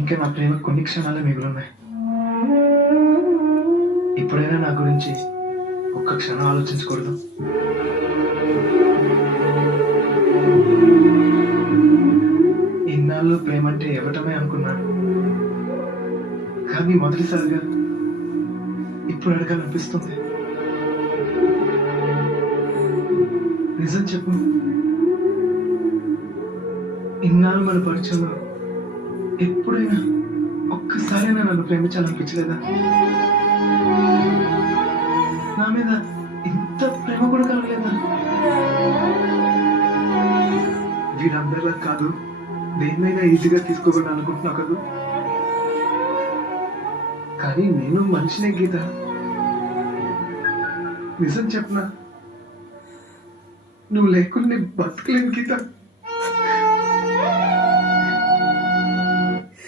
ఇంకా నా ప్రేమ కొన్ని క్షణాలే మిగులున్నాయి. ఇప్పుడైనా నా గురించి ఒక్క క్షణం ఆలోచించకూడదు? ఇన్నాళ్ళు ప్రేమ అంటే ఇవ్వటమే అనుకున్నాను, కానీ మొదటిసారిగా ఇప్పుడు అడగాలనిపిస్తుంది. నిజం చెప్పు, ఇన్నాళ్ళు మన పరిచయంలో ఎప్పుడైనా ఒక్కసారైనా నన్ను ప్రేమించాలనిపించలేదా? నా మీద ఇంత ప్రేమ కూడా కలగలేదా? వీరందరిలా కాదు, దేన్నైనా ఈజీగా తీసుకోకుండా అనుకుంటున్నావు కదా, కానీ నేను మనిషినే గీత. నిజం చెప్పనా, నువ్వు లేకుండా నేను బతకలేను గీత.